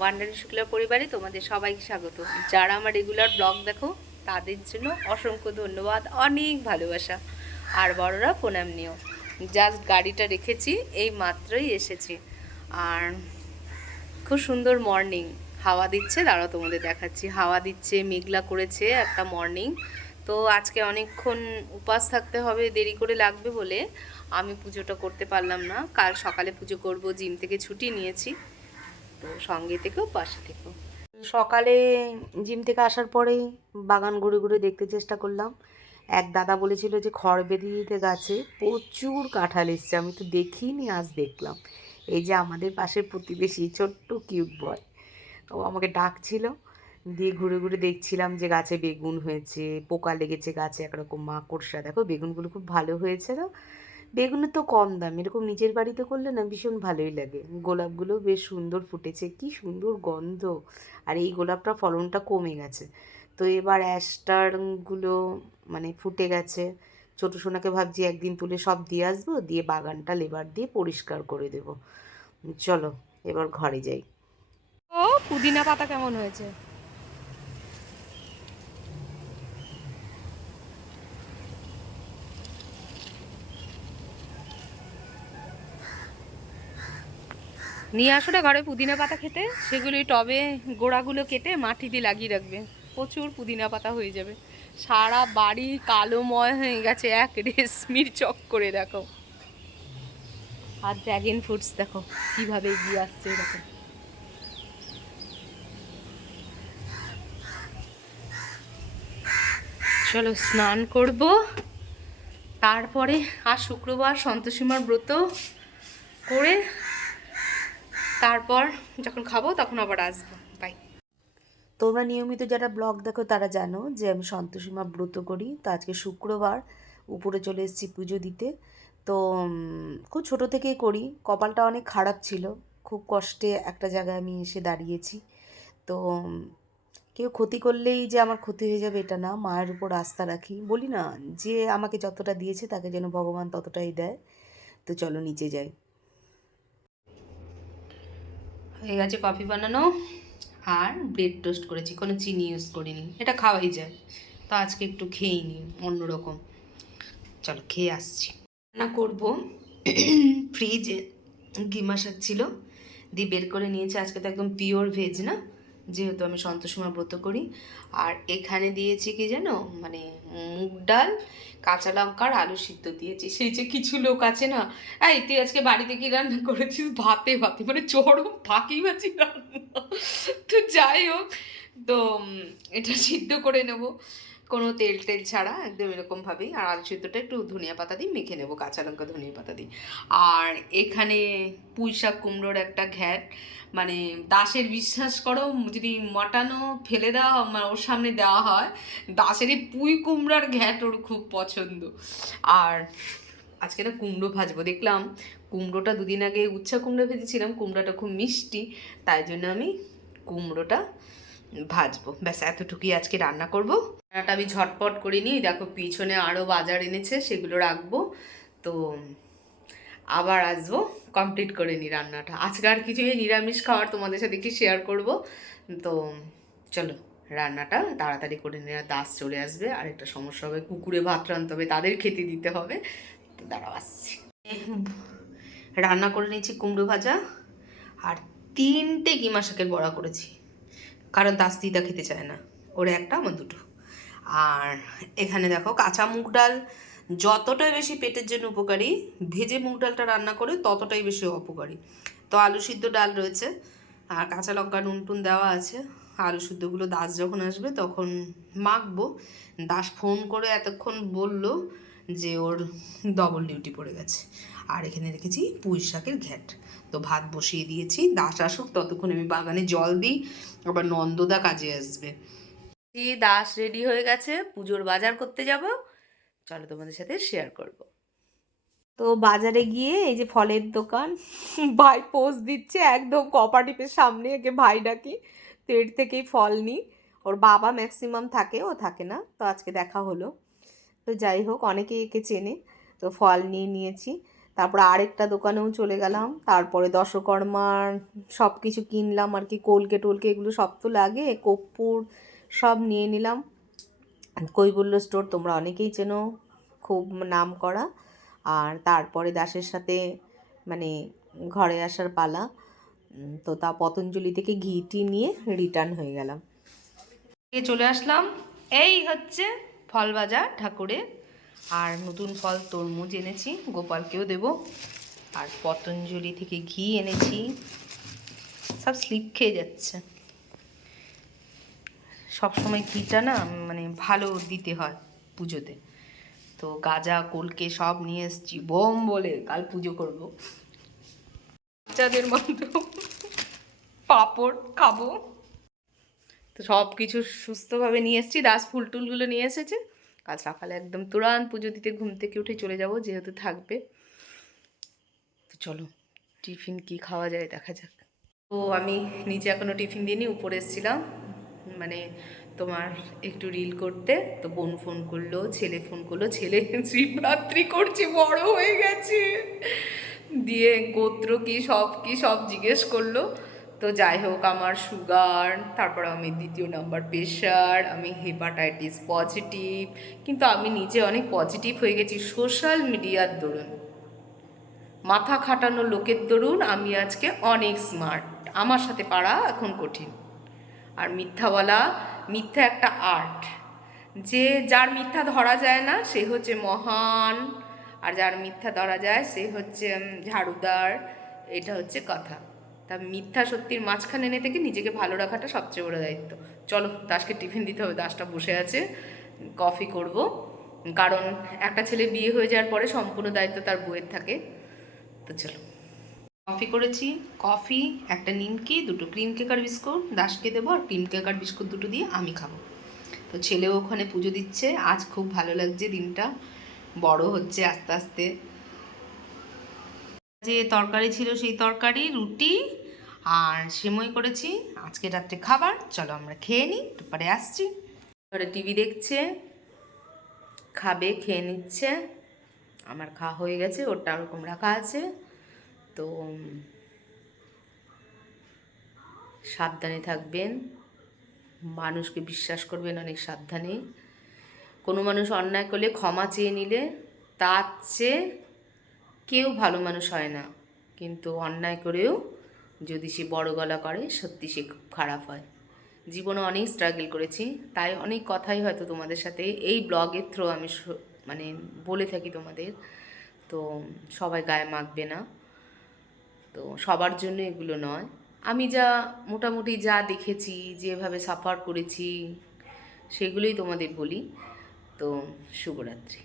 ওয়ান্ডারি শুক্লা পরিবারে তোমাদের সবাইকে স্বাগত। যারা আমার রেগুলার ব্লগ দেখো তাদের জন্য অসংখ্য ধন্যবাদ, অনেক ভালোবাসা, আর বড়রা প্রণাম নিও। জাস্ট গাড়িটা রেখেছি, এই মাত্রই এসেছি। আর খুব সুন্দর মর্নিং, হাওয়া দিচ্ছে, দাঁড়াও তোমাদের দেখাচ্ছি। হাওয়া দিচ্ছে, মেঘলা করেছে একটা মর্নিং। তো আজকে অনেকক্ষণ উপাস থাকতে হবে, দেরি করে লাগবে বলে আমি পুজোটা করতে পারলাম না। কাল সকালে পুজো করব, জিম থেকে ছুটি নিয়েছি। তো সঙ্গে থেকেও পাশে থেকেও। সকালে জিম থেকে আসার পরেই বাগান ঘুরে ঘুরে দেখতে চেষ্টা করলাম। এক দাদা বলেছিল যে খড়বেড়িতে গাছে প্রচুর কাঁঠাল এসছে, আমি তো দেখিনি, আজ দেখলাম। এই যে আমাদের পাশের প্রতিবেশী ছোট্ট কিউট বয়, ও আমাকে ডাকছিল, দিয়ে ঘুরে ঘুরে দেখছিলাম যে গাছে বেগুন হয়েছে, পোকা লেগেছে গাছে একরকম মাকড়সা। দেখো বেগুনগুলো খুব ভালো হয়েছে না? বেগুনের তো কম দাম, এরকম নিজের বাড়িতে করলে না ভীষণ ভালোই লাগে। গোলাপগুলো বেশ সুন্দর ফুটেছে, কি সুন্দর গন্ধ। আর এই গোলাপটার ফলনটা কমে গেছে, তো এবার অ্যাস্টারগুলো মানে ফুটে গেছে। ছোটো সোনাকে ভাবছি একদিন তুলে সব দিয়ে আসবো, দিয়ে বাগানটা লেবার দিয়ে পরিষ্কার করে দেব। চলো এবার ঘরে যাই। ও পুদিনা পাতা কেমন হয়েছে? নিয়ে আসো না ঘরে পুদিনা পাতা খেতে, সেগুলো টবে গোড়াগুলো কেটে মাটিতে লাগিয়ে রাখবে, প্রচুর পুদিনা পাতা হয়ে যাবে। সারা বাড়ি কালোময় হয়ে গেছে, এক রেশমির চক্করে। দেখো, আর ড্র্যাগন ফ্রুটস দেখো কিভাবে এগিয়ে আসছে, দেখো। চলো স্নান করব, তারপরে আর শুক্রবার সন্তোষীমার ব্রত করে তারপর যখন খাবো তখন আবার আসবো। বাই। তোমরা নিয়মিত যারা ব্লগ দেখো তারা জানো যে আমি সন্তোষীমা ব্রত করি। তো আজকে শুক্রবার, উপরে চলে এসেছি পুজো দিতে। তো খুব ছোটো থেকেই করি। কপালটা অনেক খারাপ ছিল, খুব কষ্টে একটা জায়গায় আমি এসে দাঁড়িয়েছি। তো কেউ ক্ষতি করলেই যে আমার ক্ষতি হয়ে যাবে এটা না, মায়ের উপর আস্থা রাখি, বলি না যে আমাকে যতটা দিয়েছে তাকে যেন ভগবান ততটাই দেয়। তো চলো নিচে যাই। হয়ে গেছে কফি বানানো, আর ব্রেড টোস্ট করেছি, কোনো চিনি ইউজ করিনি, এটা খাওয়াই যায়। তো আজকে একটু খেয়েই নিই অন্যরকম। চলো খেয়ে আসছি। রান্না করবো, ফ্রিজে গিমা শাক ছিল, দিয়ে বের করে নিয়েছি। আজকে তো একদম পিওর ভেজ না, যেহেতু আমি সন্তোষীমা ব্রত করি। আর এখানে দিয়েছি কি জানো, মানে মুগ ডাল, কাঁচা লঙ্কার আলু সিদ্ধ দিয়েছি। সেই যে কিছু লোক আছে না, এই তুই আজকে বাড়িতে কি রান্না করেছিস? ভাতে ভাতে, মানে চরম ফাঁকিবাজি রান্না। তো যাই হোক, তো এটা সিদ্ধ করে নেব কোনো তেল টেল ছাড়া, একদম এরকমভাবেই। আর আলু সিদ্ধটা একটু ধনিয়া পাতা দিয়ে মেখে নেবো, কাঁচা লঙ্কা ধনিয়া পাতা দিই। আর এখানে পুঁই শাক কুমড়োর একটা ঘ্যাট, মানে দাসের বিশ্বাস করো, যদি মটানো ফেলে দেওয়া ওর সামনে দেওয়া হয়, দাসের এই পুঁই কুমড়ার ঘ্যাট ওর খুব পছন্দ। আর আজকে না কুমড়ো ভাজবো, দেখলাম কুমড়োটা দুদিন আগে উচ্ছা কুমড়ো ভেজেছিলাম, কুমড়োটা খুব মিষ্টি, তাই জন্য আমি কুমড়োটা ভাজবো। ব্যাস এতটুকুই আজকে রান্না করব। রান্নাটা আমি ঝটপট করিনি, দেখো পিছনে আরও বাজার এনেছে, সেগুলো রাখবো। তো আবার আসবো, কমপ্লিট করে নি রান্নাটা। আজকে আর কিছুই নিরামিষ খাবার তোমাদের সাথে কি শেয়ার করব। তো চলো রান্নাটা তাড়াতাড়ি করে নিয়ে, দাস চলে আসবে, আর একটা সমস্যা হবে, কুকুরে ভাত রাঁধতে হবে, তাদের খেতে দিতে হবে। তো দাঁড়াও আসছি। রান্না করে নিয়েছি কুমড়ো ভাজা, আর 3টে কিমা শাকের বড়া করেছি, কারণ দাস দিদা খেতে চায় না, ওর একটা আমার দুটো। আর এখানে দেখো কাঁচা মুগ ডাল যতটাই বেশি পেটের জন্য উপকারী, ভেজে মুগ ডালটা রান্না করে ততটাই বেশি অপকারী। তো আলু সিদ্ধ ডাল রয়েছে, আর কাঁচা লঙ্কা নুন টুন দেওয়া আছে। আলু সিদ্ধগুলো দাস যখন আসবে তখন মাখবো। দাস ফোন করে এতক্ষণ বলল যে ওর ডবল ডিউটি পড়ে গেছে। আর এখানে রেখেছি পুঁই শাকের ঘ্যাট। তো ভাত বসিয়ে দিয়েছি, দাস আসুক ততক্ষণ আমি বাগানে জল দিই, আবার নন্দদা কাজে আসবে। দাস রেডি হয়ে গেছে, পুজোর বাজার করতে যাব, চলো তোমাদের সাথে শেয়ার করব। তো বাজারে গিয়ে এই যে ফলের দোকান, ভাই পোজ দিচ্ছে একদম কোঅপারেটিভের সামনে, একে ভাই ডাকি। তো এর থেকেই ফল নিই, ওর বাবা ম্যাক্সিমাম থাকে, ও থাকে না, তো আজকে দেখা হলো। তো যাই হোক, অনেকেই একে চেনে। তো ফল নিয়ে নিয়েছি, তারপরে আরেকটা দোকানেও চলে গেলাম, তারপরে দশকর্মার সব কিছু কিনলাম আর কি, কলকে টলকে এগুলো সব তো লাগে, কর্পূর সব নিয়ে নিলাম। কৈবল্য স্টোর তোমরা অনেকেই চেনো, খুব নাম করা। আর তারপরে দাসের সাথে মানে ঘরে আসার পালা, তো তা পতঞ্জলি থেকে ঘিটি নিয়ে রিটার্ন হয়ে গেলাম। চলে আসলাম, এই হচ্ছে ফল বাজার ঠাকুরে, আর নতুন ফল তরমুজ এনেছি, গোপালকেও দেব। আর পতঞ্জলি থেকে ঘি এনেছি, সব স্লিপ খেয়ে যাচ্ছে। সবসময় ঘিটা না মানে ভালো দিতে হয় পুজোতে, তো গাজা কলকে সব নিয়ে এসছি, বোম বলে কাল পুজো করব। বাচ্চাদের মতো পাঁপড় খাবো, তো সব কিছু সুস্থভাবে নিয়ে এসেছি। দাস ফুল টুলগুলো নিয়ে এসেছে, কাল সকালে একদম তুরান্ত পুজো দিতে ঘুম থেকে উঠে চলে যাব, যেহেতু থাকবে। তো চলো টিফিন কি খাওয়া যায় দেখা যাক। তো আমি নিচে এখনও টিফিন দিইনি, উপরে এসেছিলাম মানে তোমার একটু রিল করতে, তো বোন ফোন করলো, ছেলে ফোন করলো, ছেলে শিবরাত্রি করছে, বড় হয়ে গেছে, দিয়ে গোত্র কি সব জিজ্ঞেস করলো। তো যাই হোক, আমার সুগার, তারপর আমি 2য় নাম্বার প্রেশার, আমি হেপাটাইটিস পজিটিভ, কিন্তু আমি নিজে অনেক পজিটিভ হয়ে গেছি সোশ্যাল মিডিয়ার দরুন, মাথা খাটানো লোকের দরুন আমি আজকে অনেক স্মার্ট। আমার সাথে পারা এখন কঠিন। আর মিথ্যা বলা, মিথ্যা একটা আর্ট, যে যার মিথ্যা ধরা যায় না সে হচ্ছে মহান, আর যার মিথ্যা ধরা যায় সে হচ্ছে ঝাড়ুদার। এটা হচ্ছে কথা। তা মিথ্যা সত্যির মাঝখানে এনে থেকে নিজেকে ভালো রাখাটা সবচেয়ে বড় দায়িত্ব। চলো দাসকে টিফিন দিতে হবে, দাসটা বসে আছে, কফি করব, কারণ একটা ছেলে বিয়ে হয়ে যাওয়ার পরে সম্পূর্ণ দায়িত্ব তার বউয়ের থাকে। তো চলো, কফি করেছি, কফি, একটা নিমকি, 2টো ক্রিম কেক আর বিস্কুট দাসকে দেবো, আর ক্রিম কেক আর বিস্কুট 2টো দিয়ে আমি খাবো। তো ছেলেও ওখানে পুজো দিচ্ছে, আজ খুব ভালো লাগছে, দিনটা বড় হচ্ছে আস্তে আস্তে। যে তরকারি ছিল সেই তরকারি, রুটি আর সেমই করেছি আজকে রাত্রে খাবার। চলো আমরা খেয়ে নিই, তারপরে আসছি। ঘরে টিভি দেখছে, খাবে, খেয়ে নিচ্ছে। আমার খাওয়া হয়ে গেছে, ওটা ওরকম রাখা আছে। তো সাবধানে থাকবেন, মানুষকে বিশ্বাস করবেন অনেক সাবধানে। কোনো মানুষ অন্যায় করলে ক্ষমা চেয়ে নিলে তার চেয়ে কেউ ভালো মানুষ হয় না, কিন্তু অন্যায় করেও যদি সে বড় গলা করে সত্যি সে খুব খারাপ হয়। জীবনে অনেক স্ট্রাগল করেছি, তাই অনেক কথাই হয়তো তোমাদের সাথে এই ব্লগের থ্রু আমি মানে বলে থাকি তোমাদের। তো সবাই গায়ে মাখবে না, তো সবার জন্য এগুলো নয়। আমি যা মোটামুটি যা দেখেছি, যেভাবে সাফার করেছি, সেগুলোই তোমাদের বলি। তো শুভরাত্রি।